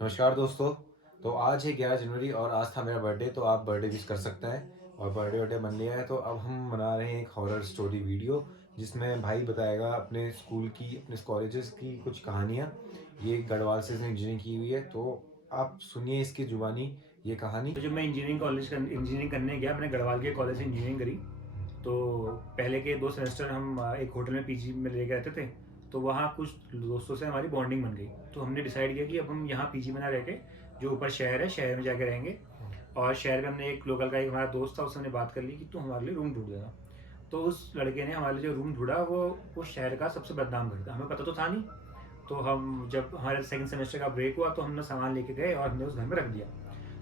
नमस्कार दोस्तों। तो आज है 11 जनवरी और आज था मेरा बर्थडे, तो आप बर्थडे विश कर सकते हैं और बर्थडे मन लिया है। तो अब हम मना रहे हैं एक हॉरर स्टोरी वीडियो, जिसमें भाई बताएगा अपने स्कूल की, अपने कॉलेजेस की कुछ कहानियाँ। ये गढ़वाल से इसने इंजीनियरिंग की हुई है, तो आप सुनिए इसकी जुबानी ये कहानी। तो जब मैं इंजीनियरिंग करने गया, मैंने गढ़वाल के कॉलेज से इंजीनियरिंग करी। तो पहले के 2 सेमेस्टर हम एक होटल में पीजी में लेके रहते थे। तो वहाँ कुछ दोस्तों से हमारी बॉन्डिंग बन गई, तो हमने डिसाइड किया कि अब हम यहाँ पीजी में ना रह के जो ऊपर शहर है, शहर में जाके रहेंगे। और शहर में हमने एक लोकल का एक हमारा दोस्त था, उससे हमने बात कर ली कि तू हमारे लिए रूम ढूंढ देना। तो उस लड़के ने हमारे लिए जो रूम ढूंढा वो उस शहर का सबसे बदनाम घर था। हमें पता तो था नहीं। तो हम जब हमारे सेकंड सेमेस्टर का ब्रेक हुआ तो हमने सामान लेके गए और हमने उस घर में रख दिया।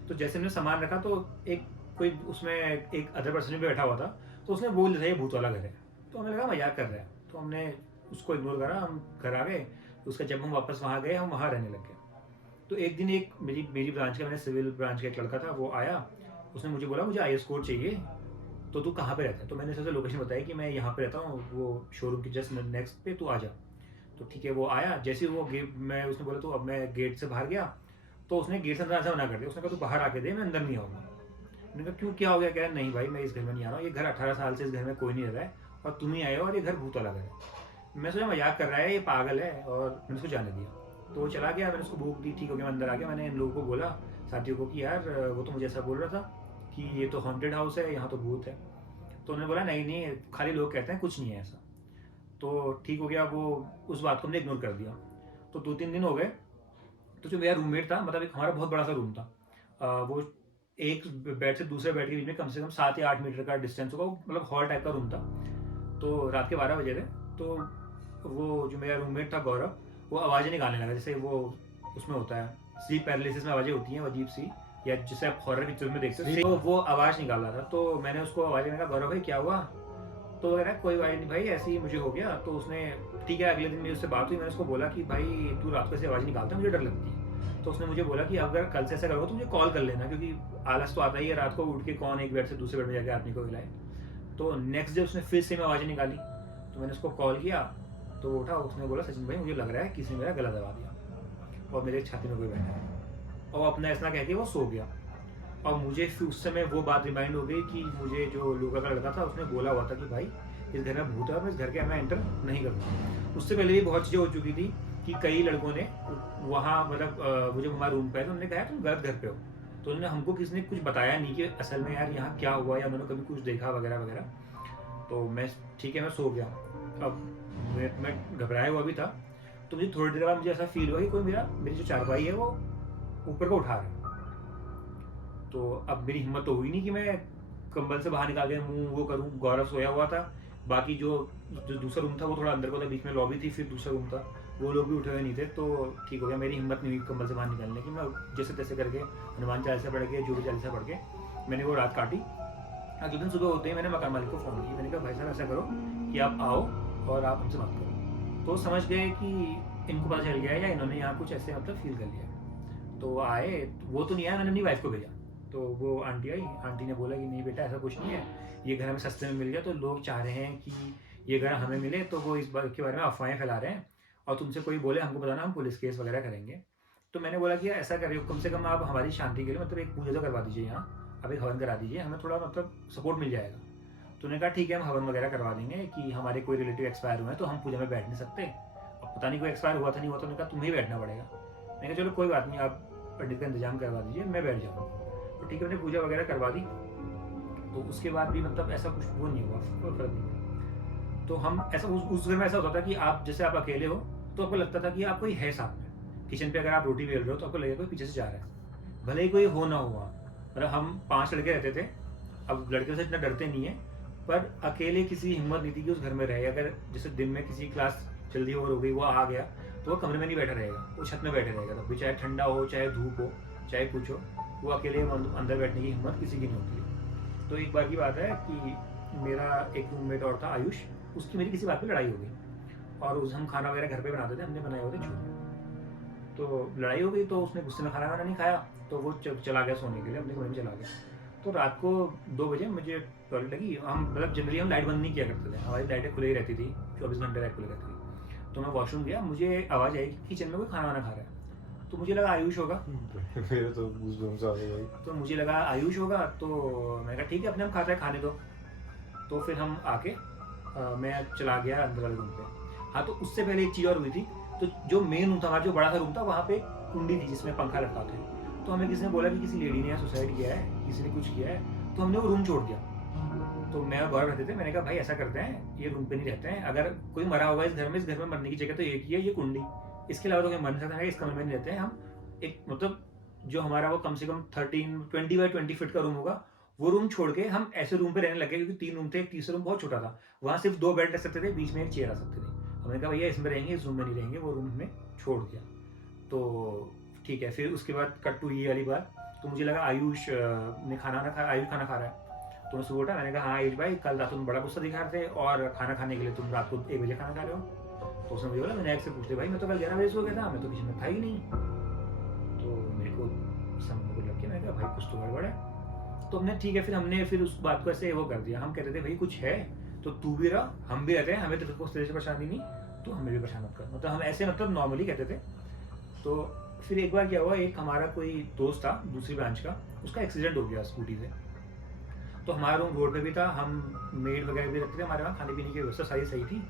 तो जैसे हमने सामान रखा तो एक कोई उसमें एक अदर पर्सन भी बैठा हुआ था। तो उसने बोल दिया था ये भूत वाला घर है। तो हमें लगा मजाक कर रहा है, तो हमने उसको इग्नोर करा, हम घर आ गए। उसका जब हम वापस वहाँ गए, हम वहाँ रहने लग गए। तो एक दिन एक मेरी मेरी ब्रांच का, मैंने सिविल ब्रांच का एक लड़का था, वो आया। उसने मुझे बोला मुझे IS कोड चाहिए, तो तू कहाँ पे रहता है। तो मैंने सबसे लोकेशन बताई कि मैं यहाँ पे रहता हूँ, वो शोरूम की जस्ट नेक्स्ट पे, तू आ जा। तो ठीक है, वो आया। जैसे ही वो गेट मैं उसने बोला, तो अब मैं गेट से बाहर गया। तो उसने गेट से अंदर से मना कर दिया। उसने कहा तू बाहर आके दे, मैं अंदर नहीं आऊँगा। मैंने कहा क्यों, क्या हो गया। कह रहा नहीं भाई, मैं इस घर में नहीं आ रहा हूँ, ये घर 18 साल से इस घर में कोई नहीं रह रहा है और तुम ही आए हो और ये घर भूत वाला घर है। मैं सोचा मजाक कर रहा है, ये पागल है, और मैंने उसको जाने दिया। तो वो चला गया, मैंने उसको भूख दी, ठीक हो गया, मैं अंदर आ गया। मैंने इन लोगों को बोला, साथियों को, कि यार वो तो मुझे ऐसा बोल रहा था कि ये तो हॉन्टेड हाउस है, यहाँ तो भूत है। तो उन्होंने बोला नहीं नहीं, खाली लोग कहते हैं, कुछ नहीं है ऐसा। तो ठीक हो गया, वो उस बात को हमने इग्नोर कर दिया। तो 2-3 दिन हो गए। तो जो मेरा रूममेट था, मतलब एक हमारा बहुत बड़ा सा रूम था। वो एक बेड से दूसरे बेड के बीच में कम से कम 7 या 8 मीटर का डिस्टेंस होगा, मतलब हॉल टाइप का रूम था। तो रात के 12 बजे थे। तो वो जो मेरा रूममेट था गौरव, वो आवाज़ें निकालने लगा, जैसे वो उसमें होता है स्लीप पैरालिसिस में आवाज़ें होती हैं अजीब सी, या जिसे आप हॉरर पिक्चर में देखते हो। तो वो आवाज़ निकाल रहा था। तो मैंने उसको आवाज़ में कहा, गौरव भाई क्या हुआ। तो कह रहा है कोई बात नहीं भाई, ऐसे ही मुझे हो गया। तो उसने, ठीक है, अगले दिन मेरी उससे बात हुई। मैंने उसको बोला कि भाई तू रात को ऐसे आवाज़ निकालता है, मुझे डर लगती है। तो उसने मुझे बोला कि अगर कल से ऐसा करोगे तो मुझे कॉल कर लेना, क्योंकि आलस तो आता ही है रात को उठ के कौन एक बेड से दूसरे बेड में जाके आदमी को हिलाए। तो नेक्स्ट डे उसने फिर से में आवाज़ें निकाली। तो मैंने उसको कॉल किया, तो उठा। उसने बोला सचिन भाई मुझे लग रहा है किसी ने मेरा गला दबा दिया और मेरे छाती में कोई बैठा है। और अपना ऐसा कह के वो सो गया। और मुझे फिर उस समय वो बात रिमाइंड हो गई कि मुझे जो लोका का लड़का था उसने बोला हुआ था कि भाई इस घर में भूत है और मैं इस घर के मैं एंटर नहीं करूँगा। उससे पहले भी बहुत चीज़ें हो चुकी थी कि कई लड़कों ने वहाँ, मतलब वो जब हमारे रूम पे आए तो उन्होंने कहा तुम गलत घर पे हो। तो उन्होंने हमको किसी ने कुछ बताया नहीं कि असल में यार यहाँ क्या हुआ, या उन्होंने कभी कुछ देखा वगैरह वगैरह। तो मैं, ठीक है, मैं सो गया। अब मैं घबराया हुआ भी था। तो मुझे थोड़ी देर बाद मुझे ऐसा फील हुआ कि कोई मेरी जो चारपाई है वो ऊपर को उठा रहा है। तो अब मेरी हिम्मत तो हुई नहीं कि मैं कंबल से बाहर निकाल के मुंह वो करूँ। गौरव सोया हुआ था। बाकी जो जो दूसरा रूम था वो थोड़ा अंदर को था, बीच में लॉबी थी, फिर दूसरा रूम था, वो लोग भी उठे हुए नहीं थे। तो ठीक हो गया, मेरी हिम्मत नहीं हुई कंबल से बाहर निकलने की। मैं जैसे तैसे करके हनुमान चालीसा पढ़ के, जो भी चालीसा पढ़ के मैंने वो रात काटी। अगले दिन सुबह होते ही मैंने मकान मालिक को फ़ोन किया। मैंने कहा भाई साहब ऐसा करो कि आप आओ और आप हमसे बात करो। तो समझ गए कि इनको पता चल गया है या इन्होंने यहाँ कुछ ऐसे मतलब फील कर लिया है। तो आए, वो तो नहीं आया, मैंने अपनी वाइफ को भेजा। तो वो आंटी आई। आंटी ने बोला कि नहीं बेटा ऐसा कुछ नहीं है, ये घर हमें सस्ते में मिल गया, तो लोग चाह रहे हैं कि ये घर हमें मिले, तो वो इस बात के बारे में अफवाहें फैला रहे हैं। और तुमसे कोई बोले हमको बताना, हम पुलिस केस वगैरह करेंगे। तो मैंने बोला कि ऐसा करिए, कम से कम आप हमारी शांति के लिए मतलब एक पूजा तो करवा दीजिए यहाँ, आप एक हवन करा दीजिए, हमें थोड़ा मतलब सपोर्ट मिल जाएगा। तो उन्होंने कहा ठीक है, हम हवन वगैरह करवा देंगे कि हमारे कोई रिलेटिव एक्सपायर हुए हैं तो हम पूजा में बैठ नहीं सकते। अब पता नहीं कोई एक्सपायर हुआ था नहीं हुआ, तो उन्होंने कहा तुम्हें ही बैठना पड़ेगा। मैंने कहा चलो कोई बात नहीं, आप पंडित का इंतजाम करवा दीजिए, मैं बैठ जाऊँगा। तो ठीक है, मैंने पूजा वगैरह करवा दी। तो उसके बाद भी मतलब ऐसा कुछ वो नहीं हुआ, कोई फर्क नहीं पड़ा। तो हम ऐसा उस घर में ऐसा होता था कि आप जैसे आप अकेले हो तो आपको लगता था कि आप कोई है साथ में। किचन पे अगर आप रोटी बेल रहे हो तो आपको लगेगा कोई पीछे से जा रहा है, भले ही कोई हो ना हुआ। मतलब हम 5 लड़के रहते थे। अब लड़के से इतना डरते नहीं है, पर अकेले किसी हिम्मत नहीं थी कि उस घर में रहे। अगर जैसे दिन में किसी क्लास जल्दी ओवर हो गई, वो आ गया, तो वो कमरे में नहीं बैठा रहेगा, वो छत में बैठे रहेगा। तब भी चाहे ठंडा हो, चाहे धूप हो, चाहे कुछ हो, वो अकेले अंदर बैठने की हिम्मत किसी की नहीं होती है। तो एक बार की बात है कि मेरा एक रूममेट और था आयुष, उसकी मेरी किसी बात पे लड़ाई हो गई। और उस हम खाना वगैरह घर पे बनाते थे, हमने बनाए हुए थे छोले। तो लड़ाई हो गई, तो उसने गुस्से में खाना वाना नहीं खाया, तो वो चला गया सोने के लिए, अपने कमरे में चला गया। तो रात को 2 बजे मुझे टॉयलेट लगी। हम मतलब जनरली हम लाइट बंद नहीं किया करते थे, हमारी लाइटें खुली ही रहती थी, 24 घंटे लाइट खुली रहती थी। तो मैं वॉशरूम गया, मुझे आवाज़ आई कि किचन में कोई खाना वाना खा रहा है। तो मुझे लगा आयुष होगा। मेरे तो गूज़बम्स आ गए भाई। तो मुझे लगा आयुष होगा, तो मैंने कहा ठीक है अपने हम खाते हैं, खाने दो। तो फिर हम आके मैं चला गया अंदर वाले रूम पे। हाँ, तो उससे पहले एक चीज़ और हुई थी। तो जो मेन रूम था हमारा, जो बड़ा सा रूम था, वहाँ पे एक कुंडी थी जिसमें पंखा लटका थे। तो हमें किसी ने बोला कि किसी लेडी ने सुसाइड किया है, किसी ने कुछ किया है, तो हमने वो रूम छोड़ दिया। तो मैं और गौरव रहते थे, मैंने कहा भाई ऐसा करते हैं, ये रूम पे नहीं रहते हैं, अगर कोई मरा होगा इस घर में मरने की जगह तो एक ही है, ये कुंडी, इसके अलावा तो कोई मर नहीं सकता है, इस कमरे में नहीं रहते हैं हम। एक मतलब जो हमारा वो कम से कम 20 बाई 20 फीट का रूम होगा, वो रूम छोड़ के हम ऐसे रूम पे रहने लगे, क्योंकि 3 रूम थे, एक तीसरा रूम बहुत छोटा था, वहाँ सिर्फ 2 बेड रख सकते थे, बीच में एक चेयर आ सकती थी। हमने कहा भैया इसमें रहेंगे, इस रूम में नहीं रहेंगे, वो रूम हमने छोड़ दिया। तो ठीक है, फिर उसके बाद कट टू ये वाली बात। तो मुझे लगा आयुष ने खाना ना खा, आयुष खाना खा रहा है। तो मैं सुबह उठा, मैंने कहा हाँ आयुष भाई, कल रात तुम बड़ा गुस्सा दिखा रहे थे और खाना खाने के लिए तुम रात को 1 बजे खाना खा रहे हो। तो उसने मुझे बोला, मैंने एक से पूछ लिया भाई, मैं तो कल 11 बजे सो गया था, मैं तो किचन में था ही नहीं। तो मेरे को समझ को लग गया, मैंने कहा भाई कुछ तो गड़बड़ है। तो हमने ठीक है, फिर उस बात को ऐसे वो कर दिया। हम कहते थे भाई कुछ है तो तू भी रह, हम भी रहते हैं, हमें तो कोई तरह से परेशानी नहीं, तो हमें भी परेशान मत कर, मतलब हम ऐसे मतलब नॉर्मली कहते थे। तो फिर एक बार क्या हुआ, एक हमारा कोई दोस्त था दूसरी ब्रांच का, उसका एक्सीडेंट हो गया स्कूटी से। तो हमारा रूम रोड पे भी था, हम मेड वगैरह भी रखते थे, हमारे वहाँ खाने पीने की व्यवस्था सारी सही थी।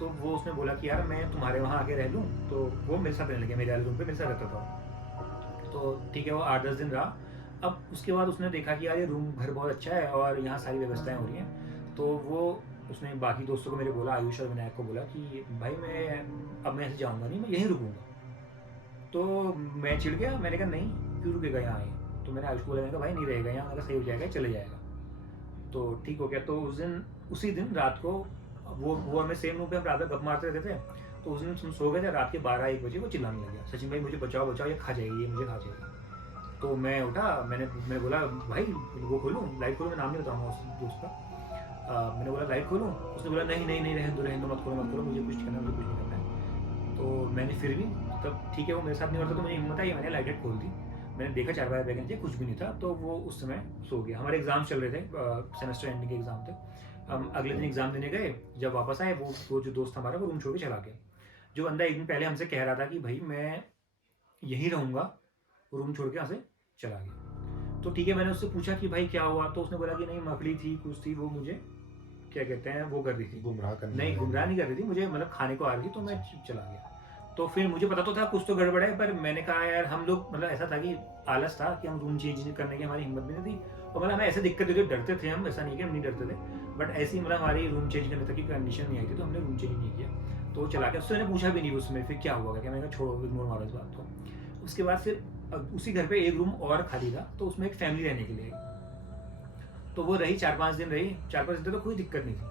तो वो उसने बोला कि यार मैं तुम्हारे वहाँ आके रह लूँ, तो वो मेरे साथ रहने लगे, मेरे वाले रूम पे मेरे साथ रहता था। तो ठीक है, वो 8-10 दिन रहा। अब उसके बाद उसने देखा कि यार ये रूम घर बहुत अच्छा है और यहाँ सारी व्यवस्थाएं हो रही हैं। तो वो उसने बाकी दोस्तों को मेरे बोला, आयुष और विनायक को बोला कि भाई मैं ऐसे जाऊँगा नहीं, मैं यहीं रुकूँगा। तो मैं चिढ़ गया, मैंने कहा नहीं, क्यों रुकेगा यहाँ ये? तो मैंने आयुष को बोला, मैंने कहा भाई नहीं रहेगा यहाँ, अगर सही हो जाएगा चले जाएगा। तो ठीक हो गया। तो उसी दिन रात को वो हमें सेम रूम पे हम रात में गप मारते रहते थे। तो उस दिन हम सो गए थे, रात के 12-1 बजे वो चिल्लाने लग गया, सचिन भाई मुझे बचाओ बचाओ, ये खा जाएगी, ये मुझे खा जाएगी। तो मैं उठा, मैंने बोला भाई वो खोलूँ, लाइट खोलूँ, मैं नाम नहीं बताऊँगा उस दोस्त का। मैंने बोला लाइट खोलूँ, उसने बोला नहीं नहीं नहीं, रहने दो मत खोलो, मुझे कुछ करना है, मुझे कुछ नहीं करना है। तो मैंने फिर भी, तब ठीक है वो मेरे साथ नहीं होता तो मुझे हिम्मत आई, मैंने लाइट खोल दी। मैंने देखा 4 बार बैग नीचे कुछ भी नहीं था, तो वो उस समय सो गया। हमारे एग्जाम चल रहे थे, सेमेस्टर एंडिंग के एग्जाम थे। हम अगले दिन एग्जाम देने गए, जब वापस आए वो जो दोस्त हमारा वो रूम छोड़ के चला गया। जो बंदा एक दिन पहले हमसे कह रहा था कि भाई मैं यहीं रहूँगा, रूम छोड़ के यहाँ से चला गया। तो ठीक है, मैंने उससे पूछा कि भाई क्या हुआ, तो उसने बोला कि नहीं मकड़ी थी, कुछ थी, वो मुझे क्या कहते हैं वो कर रही थी, गुमराह करने नहीं गुमराह नहीं कर रही थी, मुझे मतलब खाने को आ रही थी, तो मैं चला गया। तो फिर मुझे पता तो था कुछ तो गड़बड़ है, पर मैंने कहा यार हम लोग मतलब ऐसा था कि आलस था कि हम रूम चेंज करने की हमारी हिम्मत भी नहीं थी, और मतलब हमें ऐसे दिक्कत होती, डरते थे हम, ऐसा नहीं कि हम नहीं डरते थे, बट ऐसी मतलब हमारी रूम चेंज करने तक की कंडीशन नहीं आई थी, तो हमने रूम चेंज नहीं किया। तो चला गया, उससे मैंने पूछा भी नहीं उसमें फिर क्या हुआ, क्या मैंने कहा छोड़ो, इग्नोर मारो इस बात को। उसके बाद फिर उसी घर पे एक रूम और खाली था, तो उसमें एक फैमिली रहने के लिए, तो वो रही 4-5 दिन रही, 4-5 दिन तो कोई दिक्कत नहीं थी।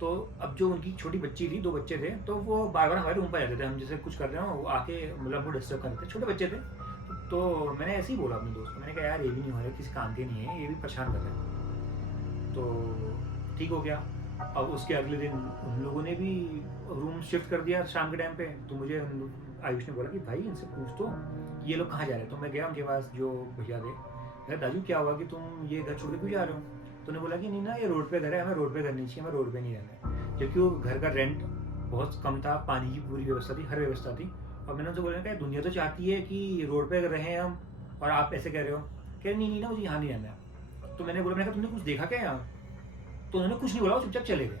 तो अब जो उनकी छोटी बच्ची थी, 2 बच्चे थे, तो वो बार-बार हमारे रूम पर रहते थे, हम जैसे कुछ कर रहे हो वो आके मतलब वो डिस्टर्ब करते थे, छोटे बच्चे थे। तो मैंने ऐसे ही बोला अपने दोस्त को, मैंने कहा यार ये भी नहीं हो रहा, किसी काम के नहीं है, ये भी परेशान कर रहे हैं। तो ठीक हो गया। अब उसके अगले दिन उन लोगों ने भी रूम शिफ्ट कर दिया शाम के टाइम पे। तो मुझे आयुष ने बोला कि भाई इनसे पूछ तो ये लोग कहाँ जा रहे हैं। तो मैं गया उनके पास, जो भैया थे, मैं दाजू क्या हुआ कि तुम ये घर छोड़ के क्यों जा रहे हो? तो उन्होंने बोला कि नहीं ना, ये रोड पे घर है, हमें रोड पे घर नहीं चाहिए, हमें रोड पे नहीं रहना है, क्योंकि वो घर का रेंट बहुत कम था, पानी की पूरी व्यवस्था थी, हर व्यवस्था थी। और मैंने उनसे बोला कि दुनिया तो चाहती है कि रोड पे रहें हम, और आप ऐसे कह रहे हो। कह नहीं नहीं ना, मुझे यहाँ नहीं रहना है। तो मैंने बोला, मैंने कहा तुमने कुछ देखा क्या यहाँ? तो उन्होंने कुछ नहीं बोला, वो चुपचाप चले गए।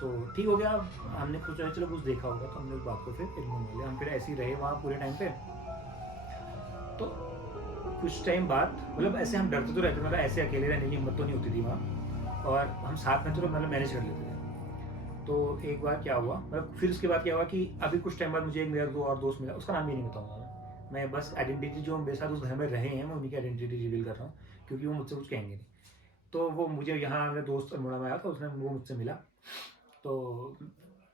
तो ठीक हो गया, हमने सोचा चलो कुछ देखा होगा, तो हमने उस बात को फिर इग्नोर कर लिया। हम फिर ऐसे ही रहे वहाँ पूरे टाइम पे। तो कुछ टाइम बाद मतलब ऐसे हम डरते तो रहते, मतलब ऐसे अकेले रहने की हिम्मत तो नहीं होती थी वहाँ, और हम साथ में तो मतलब मैनेज कर लेते थे। तो एक बार क्या हुआ, मतलब फिर उसके बाद क्या हुआ कि अभी कुछ टाइम बाद मुझे एक मेरा 2 और दोस्त मिला, उसका नाम भी नहीं बताऊँगा मैं बस आइडेंटिटी जो मेरे साथ उस घर में रहे हैं, मैं उन्हीं की आइडेंटिटी रिवील कर रहा हूँ, क्योंकि वो मुझसे कुछ कहेंगे नहीं। तो वो मुझे यहाँ मेरे दोस्त अल्मोड़ा में आया था, उसने वो मुझसे मिला। तो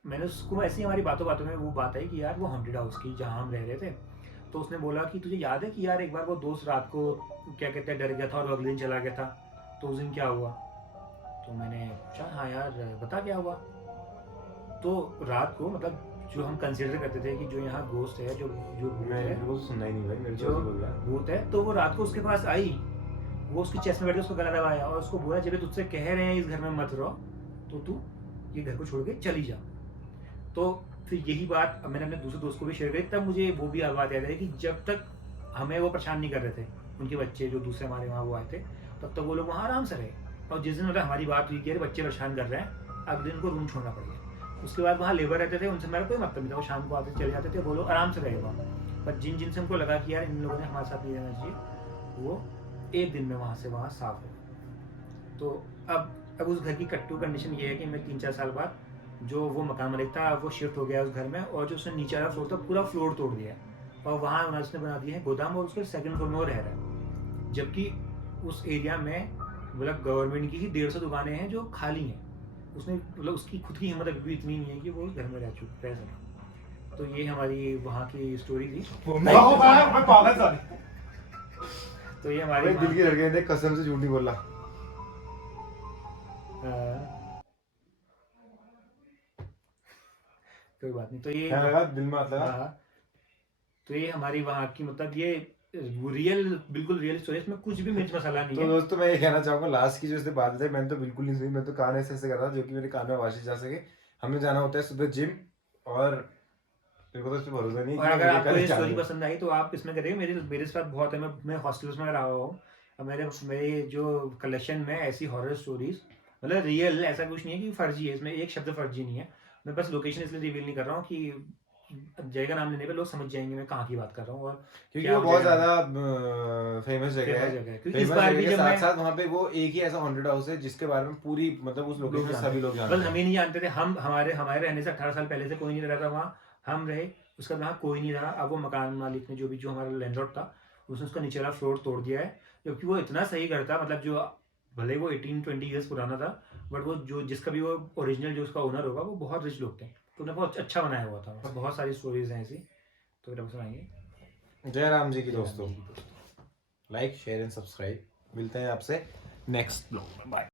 मैंने उसको ऐसी हमारी बातों बातों में वो बात आई कि यार वो हॉन्टेड हाउस की जहाँ हम रह रहे थे। तो उसने बोला कि तुझे याद है कि यार एक बार वो दोस्त रात को क्या कहते हैं डर गया था और अगले दिन चला गया था, तो उस दिन क्या हुआ? तो मैंने पूछा हाँ यार बता क्या हुआ? तो रात को मतलब जो हम कंसिडर करते थे कि जो यहाँ घोस्ट है, जो जो भूत है, वो सुनना ही नहीं भाई, मेरे जो को बोल रहा है। भूत है, तो वो रात को उसके पास आई, वो उसकी चेस्ट में बैठ के उसको गला दबाया और उसको बोला जब तुझसे कह रहे हैं इस घर में मत रहो, तो तू ये घर को छोड़ के चली जा। तो फिर यही बात मैंने अपने दूसरे दोस्त को भी शेयर करी, तब मुझे वो भी बात याद है कि जब तक हमें वो परेशान नहीं कर रहे थे, उनके बच्चे जो दूसरे हमारे वहाँ वो आए थे, तब तक वो लोग वहाँ आराम से रहे। और जिस दिन मतलब हमारी बात हुई कि अरे बच्चे परेशान कर रहे हैं, अगले दिन उनको रूम छोड़ना पड़ गया। उसके बाद वहाँ लेबर रहते थे, उनसे मेरा कोई मतलब नहीं था, वो शाम को आते चले जाते थे, वो लोग आराम से रहे वहाँ। पर जिन जिन से हमको लगा कि यार इन लोगों ने हमारे साथ नहीं रहना चाहिए, वो एक दिन में वहाँ से वहाँ साफ हो गए। तो अब उस घर की कट्टू कंडीशन ये है कि मैं 3-4 साल बाद जो वो मकान मालिक था वो शिफ्ट हो गया उस घर में, और जो उसने नीचे वाला फ्लोर था पूरा फ्लोर तोड़ दिया और वहाँ उसने बना दिया है गोदाम, और उसके सेकंड फ्लोर में वो रह रहा है। जबकि उस एरिया में मतलब गवर्नमेंट की ही 150 दुकानें हैं जो खाली हैं। उसने मतलब उसकी खुद की हिम्मत अभी भी इतनी नहीं है कि वो उस घर में रह सके। तो ये हमारी वहाँ की स्टोरी थी। मैं पागल था। तो ये हमारी दिल की धड़कन थे, कसम से झूठ नहीं बोला। कोई बात नहीं। तो ये क्या लगा दिल में हाथ लगा? हाँ, तो ये हमारी वहाँ की मतलब ये बिल्कुल रियल स्टोरी, इसमें कुछ भी मिर्च मसाला नहीं तो है। दोस्तों मैं ये कहना चाहूंगा, लास्ट की जो इसने बात है मैंने तो बिल्कुल नहीं सुनी, मैं तो कान ऐसे ऐसे कर रहा था जो कि मेरे कान में आवाज जा सके। हमें जाना होता है सुबह जिम, और मेरे को तो इस पे भरोसा नहीं है और कि अगर मैं आपको ये कल स्टोरी चालू। पसंद आई तो आप इसमें करिए, मेरे साथ बहुत है, मैं हॉस्टल्स में रहा हुआ हूँ। अब मेरे जो कलेक्शन में ऐसी हॉरर स्टोरीज मतलब रियल, ऐसा कुछ नहीं है कि फर्जी है, इसमें एक शब्द फर्जी नहीं है। मैं बस लोकेशन इसलिए रिवील नहीं कर रहा हूँ कि जगह का नाम लेने पे लोग समझ जाएंगे मैं कहाँ की बात कर रहा हूँ, और क्योंकि क्या वो बहुत जगह है। ज्यादा फेमस जगह फेमस है। जगह है, क्योंकि इस फेमस बार जगह भी के जब साथ मैं साथ वहाँ पे वो एक ही ऐसा हॉन्टेड हाउस है जिसके बारे में पूरी मतलब उस लोग लोकेशन में जानते सभी हैं, लोग बस जानते हम हैं। ही नहीं जानते थे। हम हमारे रहने से 18 साल पहले से कोई नहीं रह रहा था वहाँ, हम रहे। उसके बाद वहाँ कोई नहीं रहा। अब वो मकान मालिक ने जो हमारा लैंडलॉर्ड था, उसने उसका नीचे वाला फ्लोर तोड़ दिया है। जबकि वो इतना सही घर था, मतलब जो भले वो 18-20 ईयर्स पुराना था, बट वो जो जिसका भी वो ओरिजिनल जो उसका ओनर होगा वो बहुत रिच लोग थे, तो उन्हें बहुत अच्छा बनाया हुआ था। और बहुत सारी स्टोरीज हैं ऐसी, तो मेरे पसंद आएंगे। जय राम जी की जय राम दोस्तों, जी की दोस्तों। Like share and subscribe. मिलते हैं आपसे नेक्स्ट ब्लॉग में, बाय।